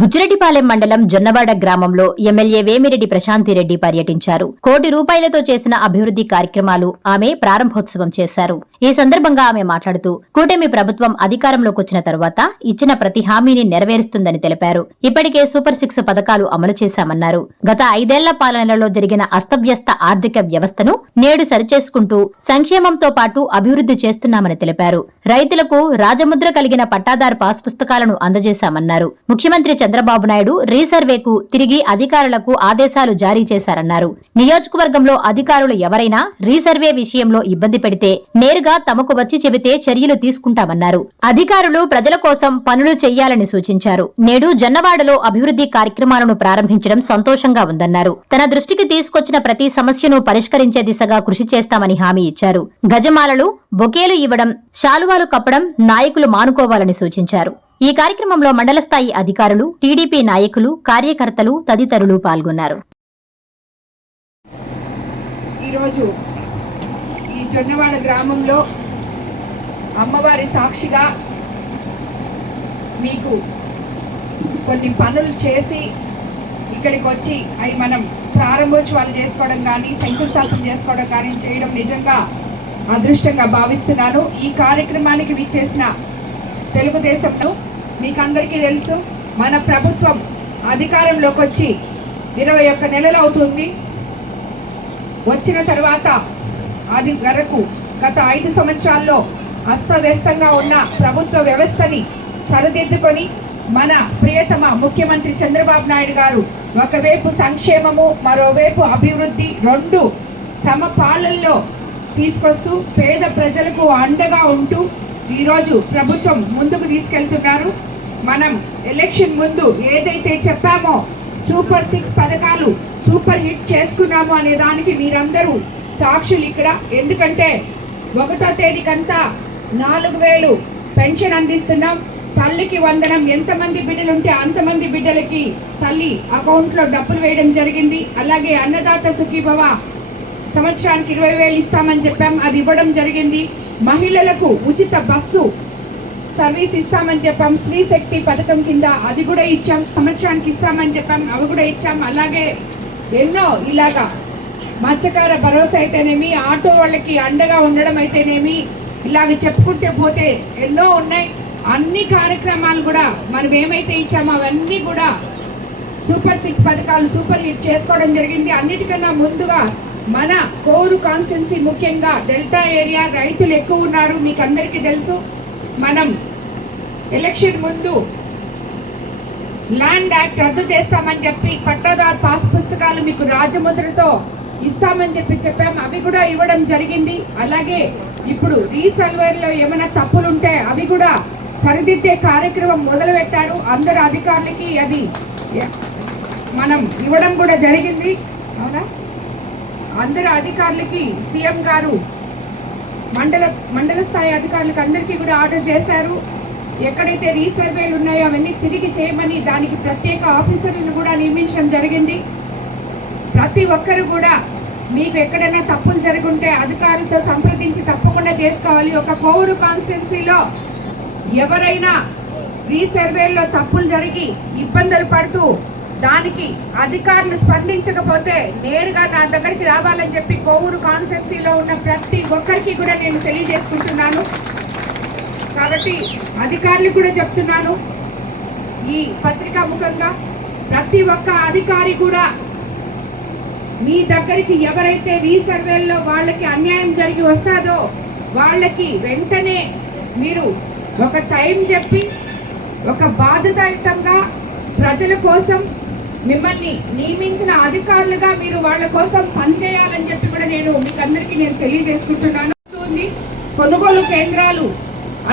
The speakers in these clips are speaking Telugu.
బుచ్చిరెడ్డిపాలెం మండలం జొన్నవాడ గ్రామంలో ఎమ్మెల్యే వేమిరెడ్డి ప్రశాంతిరెడ్డి పర్యటించారు. ₹1,00,00,000 చేసిన అభివృద్ధి కార్యక్రమాలు ఆమె ప్రారంభోత్సవం చేశారు. ఈ సందర్భంగా ఆమె మాట్లాడుతూ కూటమి ప్రభుత్వం అధికారంలోకొచ్చిన తరువాత ఇచ్చిన ప్రతి హామీని నెరవేరుస్తుందని తెలిపారు. ఇప్పటికే సూపర్ 6 పథకాలు అమలు చేశామన్నారు. గత 5 ఏళ్ల పాలనలో జరిగిన అస్తవ్యస్త ఆర్థిక వ్యవస్థను నేడు సరిచేసుకుంటూ సంక్షేమంతో పాటు అభివృద్ధి చేస్తున్నామని తెలిపారు. రైతులకు రాజముద్ర కలిగిన పట్టాదారు పాస్ పుస్తకాలను అందజేశామన్నారు. ముఖ్యమంత్రి చంద్రబాబు నాయుడు రీసర్వేకు తిరిగి అధికారులకు ఆదేశాలు జారీ చేశారన్నారు. నియోజకవర్గంలో అధికారులు ఎవరైనా రీసర్వే విషయంలో ఇబ్బంది పెడితే నేరుగా తమకు వచ్చి చెబితే చర్యలు తీసుకుంటామన్నారు. అధికారులు ప్రజల కోసం పనులు చెయ్యాలని సూచించారు. నేడు జొన్నవాడలో అభివృద్ధి కార్యక్రమాలను ప్రారంభించడం సంతోషంగా ఉందన్నారు. తన దృష్టికి తీసుకొచ్చిన ప్రతి సమస్యను పరిష్కరించే దిశగా కృషి చేస్తామని హామీ ఇచ్చారు. గజమాలలు, బొకేలు ఇవ్వడం, శాలువాలు కప్పడం నాయకులు మానుకోవాలని సూచించారు. ఈ కార్యక్రమంలో మండల స్థాయి అధికారులు, టీడీపీ నాయకులు, కార్యకర్తలు తదితరులు పాల్గొన్నారు. ఈరోజు ఈ జొన్నవాడ గ్రామంలో అమ్మవారి సాక్షిగా మీకు కొన్ని పనులు చేసి ఇక్కడికి వచ్చి అవి మనం ప్రారంభోత్సవాలు చేసుకోవడం కానీ శంకుస్థాపన చేసుకోవడం కానీ చేయడం నిజంగా అదృష్టంగా భావిస్తున్నాను. ఈ కార్యక్రమానికి విచ్చేసిన తెలుగుదేశంలో మీకు అందరికీ తెలుసు, మన ప్రభుత్వం అధికారంలోకి వచ్చి 21 నెలలు అవుతుంది. వచ్చిన తర్వాత అది వరకు గత 5 సంవత్సరాల్లో అస్తవ్యస్తంగా ఉన్న ప్రభుత్వ వ్యవస్థని సరిదిద్దుకొని మన ప్రియతమ ముఖ్యమంత్రి చంద్రబాబు నాయుడు గారు ఒకవైపు సంక్షేమము, మరోవైపు అభివృద్ధి రెండు సమపాలనలో తీసుకొస్తూ పేద ప్రజలకు అండగా ఉంటూ ఈరోజు ప్రభుత్వం ముందుకు తీసుకెళ్తున్నారు. మనం ఎలక్షన్ ముందు ఏదైతే చెప్పామో సూపర్ 6 పథకాలు సూపర్ హిట్ చేసుకున్నాము అనే దానికి మీరందరూ సాక్షులు ఇక్కడ. ఎందుకంటే 1వ తేదీకంతా 4,000 పెన్షన్ అందిస్తున్నాం. తల్లికి వందనం, ఎంతమంది బిడ్డలుంటే అంతమంది బిడ్డలకి తల్లి అకౌంట్లో డబ్బులు వేయడం జరిగింది. అలాగే అన్నదాత సుఖీభవ సంవత్సరానికి 20,000 ఇస్తామని చెప్పాం, అది ఇవ్వడం జరిగింది. మహిళలకు ఉచిత బస్సు సర్వీస్ ఇస్తామని చెప్పాం. స్త్రీ శక్తి పథకం కింద అది కూడా ఇచ్చాం. సంవత్సరానికి ఇస్తామని చెప్పాం, అవి కూడా ఇచ్చాం. అలాగే ఎన్నో ఇలాగా మత్స్యకార భరోసా అయితేనేమి, ఆటో వాళ్ళకి అండగా ఉండడం అయితేనేమి, ఇలాగ చెప్పుకుంటే పోతే ఎన్నో ఉన్నాయి. అన్ని కార్యక్రమాలు కూడా మనం ఏమైతే ఇచ్చామో అవన్నీ కూడా సూపర్ 6 పథకాలు సూపర్ హిట్ చేసుకోవడం జరిగింది. అన్నిటికన్నా ముందుగా మన కోరు కాన్స్టిట్యున్సీ ముఖ్యంగా డెల్టా ఏరియా రైతులు ఎక్కువ ఉన్నారు, మీకు అందరికీ తెలుసు. మనం ఎలక్షన్ ముందు ల్యాండ్ యాక్ట్ రద్దు చేస్తామని చెప్పి పట్టాదారు పాస్ పుస్తకాలు మీకు రాజముద్రతో ఇస్తామని చెప్పాం, అవి కూడా ఇవ్వడం జరిగింది. అలాగే ఇప్పుడు రీసర్వేలో ఏమైనా తప్పులుంటే అవి కూడా సరిదిద్దే కార్యక్రమం మొదలుపెట్టారు. అందరు అధికారులకి అది మనం ఇవ్వడం కూడా జరిగింది. అవునా, అందరు అధికారులకి సీఎం గారు మండల స్థాయి అధికారులకు అందరికీ కూడా ఆర్డర్ చేశారు. ఎక్కడైతే రీసర్వేలు ఉన్నాయో అవన్నీ తిరిగి చేయమని దానికి ప్రత్యేక ఆఫీసర్లను కూడా నియమించడం జరిగింది. ప్రతి ఒక్కరు కూడా మీకు ఎక్కడైనా తప్పులు జరుగుంటే అధికారులతో సంప్రదించి తప్పకుండా చేసుకోవాలి. ఒక కోవూరు కాన్స్టిట్యున్సీలో ఎవరైనా రీసర్వేల్లో తప్పులు జరిగి ఇబ్బందులు పడుతూ దానికి అధికారులు స్పందించకపోతే నేరుగా నా దగ్గరికి రావాలని చెప్పి కోవూరు కాన్స్టిట్యున్సీలో ఉన్న ప్రతి ఒక్కరికి కూడా నేను తెలియజేసుకుంటున్నాను. కాబట్టి అధికారులు కూడా చెప్తున్నాను, ఈ పత్రికా ముఖంగా ప్రతి ఒక్క అధికారి కూడా మీ దగ్గరికి ఎవరైతే రీసర్వేల్లో వాళ్ళకి అన్యాయం జరిగి వస్తాదో వాళ్ళకి వెంటనే మీరు ఒక టైం చెప్పి ఒక బాధ్యతాయుతంగా ప్రజల కోసం మిమ్మల్ని నియమించిన అధికారులుగా మీరు వాళ్ళ కోసం పనిచేయాలని చెప్పి కూడా నేను మీకు అందరికీ నేను తెలియజేసుకుంటున్నాను. కొనుగోలు కేంద్రాలు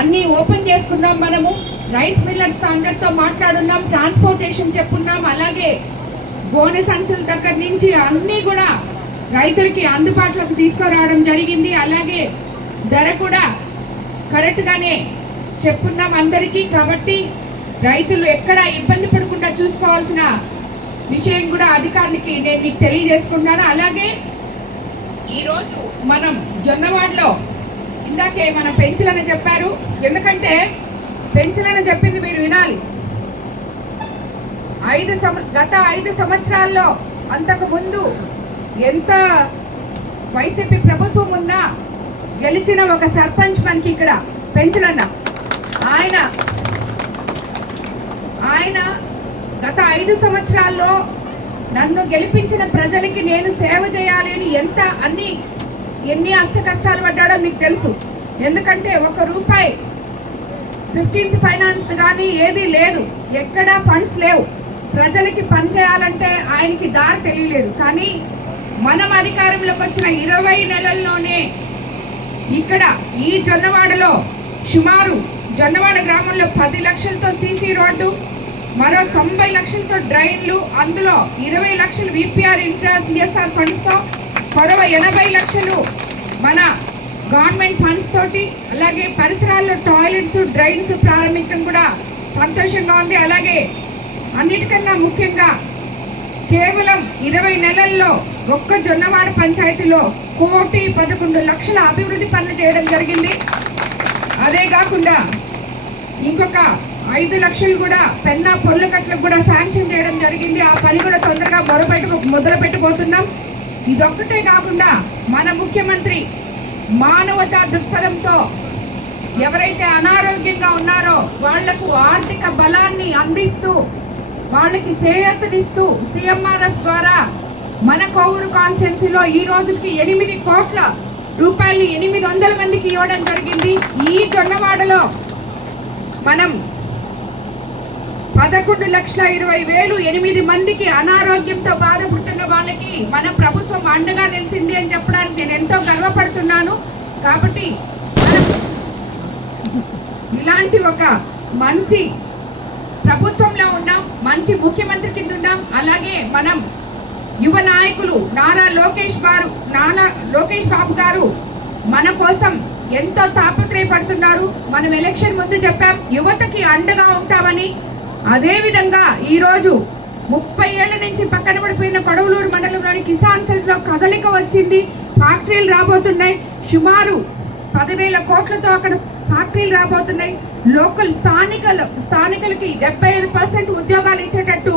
అన్నీ ఓపెన్ చేసుకున్నాం. మనము రైస్ మిల్లర్స్ అందరితో మాట్లాడున్నాం, ట్రాన్స్పోర్టేషన్ చెప్పున్నాం. అలాగే గోనె సంచుల దగ్గర నుంచి అన్నీ కూడా రైతులకి అందుబాటులోకి తీసుకురావడం జరిగింది. అలాగే ధర కూడా కరెక్ట్గానే చెప్పున్నాం అందరికీ. కాబట్టి రైతులు ఎక్కడ ఇబ్బంది పడకుండా చూసుకోవాల్సిన విషయం కూడా అధికారులకి నేను మీకు తెలియజేసుకుంటున్నాను. అలాగే ఈరోజు మనం జొన్నవాడలో ఇందాకే మన పెంచులని చెప్పారు. ఎందుకంటే పెంచులని చెప్పింది మీరు వినాలి. గత 5 సంవత్సరాల్లో అంతకు ముందు ఎంత వైసీపీ ప్రభుత్వం ఉన్నా గెలిచిన ఒక సర్పంచ్ మనకి ఇక్కడ పెంచలన్న ఆయన గత 5 సంవత్సరాల్లో నన్ను గెలిపించిన ప్రజలకి నేను సేవ చేయాలి అని ఎన్ని అష్ట కష్టాలు పడ్డాడో మీకు తెలుసు. ఎందుకంటే ₹1 15th ఫైనాన్స్ కానీ ఏది లేదు, ఎక్కడా ఫండ్స్ లేవు. ప్రజలకి పని చేయాలంటే ఆయనకి దారి తెలియలేదు. కానీ మనం అధికారంలోకి వచ్చిన 20 నెలల్లోనే ఇక్కడ ఈ జొన్నవాడలో సుమారు జొన్నవాడ గ్రామంలో 10 లక్షలతో సీసీ రోడ్డు, మరో 90 లక్షలతో డ్రైన్లు, అందులో 20 లక్షలు విపిఆర్ ఇన్ఫ్రా సిఎస్ఆర్ ఫండ్స్తో, మరో 80 లక్షలు మన గవర్నమెంట్ ఫండ్స్ తోటి, అలాగే పరిసరాల్లో టాయిలెట్స్ డ్రైన్స్ ప్రారంభించడం కూడా సంతోషంగా ఉంది. అలాగే అన్నిటికన్నా ముఖ్యంగా కేవలం 20 నెలల్లో ఒక్క జొన్నవాడ పంచాయతీలో 1,11,00,000 అభివృద్ధి పనులు చేయడం జరిగింది. అదే కాకుండా ఇంకొక 5 లక్షలు కూడా పెన్నా పొల్లుకట్లకు కూడా శాంక్షన్ చేయడం జరిగింది. ఆ పని కూడా తొందరగా మొదలు పెట్టబోతున్నాం. ఇదొక్కటే కాకుండా మన ముఖ్యమంత్రి మానవతా దృక్పథంతో ఎవరైతే అనారోగ్యంగా ఉన్నారో వాళ్లకు ఆర్థిక బలాన్ని అందిస్తూ వాళ్ళకి చేయూతనిస్తూ CMRF ద్వారా మన కోవూరు కాన్స్టిట్యున్సీలో ఈ రోజుకి 8 కోట్ల రూపాయలు 800 మందికి ఇవ్వడం జరిగింది. ఈ జొన్నవాడలో మనం 11,20,000 8 మందికి అనారోగ్యంతో బాధపడుతున్న వాళ్ళకి మన ప్రభుత్వం అండగా నిలిచింది అని చెప్పడానికి నేను ఎంతో గర్వపడుతున్నాను. కాబట్టి ఇలాంటి ఒక మంచి ప్రభుత్వంలో ఉన్నాం, మంచి ముఖ్యమంత్రి కింద ఉన్నాం. అలాగే మనం యువ నాయకులు నారా లోకేష్ బాబు గారు మన కోసం ఎంతో తాపత్రయపడుతున్నారు. మనం ఎలక్షన్ ముందు చెప్పాం యువతకి అండగా ఉంటామని. అదేవిధంగా ఈరోజు 30 ఏళ్ల నుంచి పక్కన పడిపోయిన కొడవలూరు మండలంలోని కిసాన్ సెజ్ లో కదలిక వచ్చింది. ఫ్యాక్టరీలు రాబోతున్నాయి. సుమారు 10,000 కోట్లతో అక్కడ ఫ్యాక్టరీలు రాబోతున్నాయి. లోకల్ స్థానికులకి 75% ఉద్యోగాలు ఇచ్చేటట్టు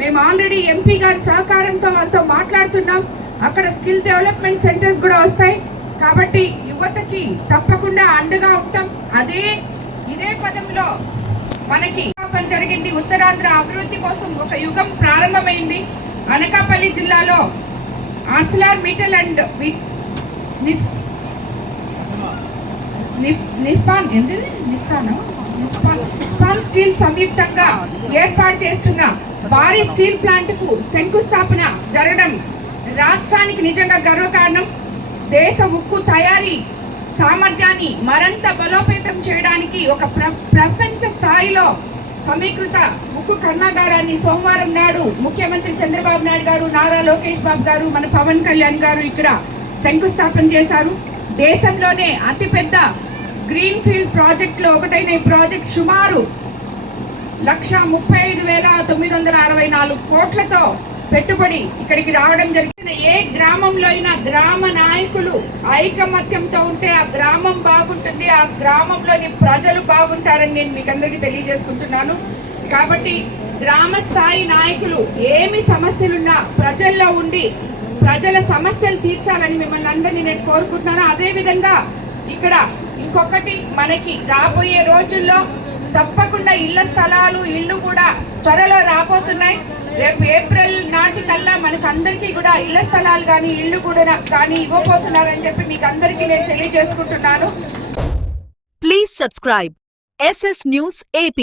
మేము ఆల్రెడీ ఎంపీ గారి సహకారంతో వాళ్ళతో మాట్లాడుతున్నాం. అక్కడ స్కిల్ డెవలప్మెంట్ సెంటర్స్ కూడా వస్తాయి. కాబట్టి యువతకి తప్పకుండా అండగా ఉంటాం. ఇదే పదంలో మనకి జరిగింది. ఉత్తరాంధ్ర అభివృద్ధి కోసం ఒక యుగం ప్రారంభమైంది. అనకాపల్లి జిల్లాలో Arcelor Mittal and Nippon steel సంయుక్తంగా ఏర్పాటు చేస్తున్న భారీ స్టీల్ ప్లాంట్ కు శంకుస్థాపన జరగడం రాష్ట్రానికి నిజంగా గర్వకారణం. దేశ ఉక్కు తయారీ సామర్థ్యాన్ని మరింత బలోపేతం చేయడానికి ఒక ప్రపంచ స్థాయిలో సమీకృత ఉక్కు కర్మాగారాన్ని సోమవారం నాడు ముఖ్యమంత్రి చంద్రబాబు నాయుడు గారు, నారా లోకేష్ బాబు గారు, మన పవన్ కళ్యాణ్ గారు ఇక్కడ శంకుస్థాపన చేశారు. దేశంలోనే అతిపెద్ద గ్రీన్ ఫీల్డ్ ప్రాజెక్టులో ఒకటైన ఈ ప్రాజెక్ట్ సుమారు 1,35,964 కోట్లతో పెట్టుబడి ఇక్కడికి రావడం జరిగింది. ఏ గ్రామంలో అయినా గ్రామ నాయకులు ఐకమత్యంతో ఉంటే ఆ గ్రామం బాగుంటుంది, ఆ గ్రామంలోని ప్రజలు బాగుంటారని నేను మీకు అందరికీ తెలియజేసుకుంటున్నాను. కాబట్టి గ్రామ స్థాయి నాయకులు ఏమి సమస్యలున్నా ప్రజల్లో ఉండి ప్రజల సమస్యలు తీర్చాలని మిమ్మల్ని అందరినీ నేను కోరుకుంటున్నాను. అదేవిధంగా ఇక్కడ ఇంకొకటి, మనకి రాబోయే రోజుల్లో తప్పకుండా ఇళ్ల స్థలాలు ఇళ్ళు కూడా త్వరలో రాబోతున్నాయి. రేపు ఏప్రిల్ నాటికల్లా మనకు అందరికీ కూడా ఇళ్ల స్థలాలు కానీ ఇళ్ళు కూడా కానీ ఇవ్వబోతున్నారని చెప్పి మీకు అందరికీ నేను తెలియజేసుకుంటున్నాను. Please subscribe SS News AP.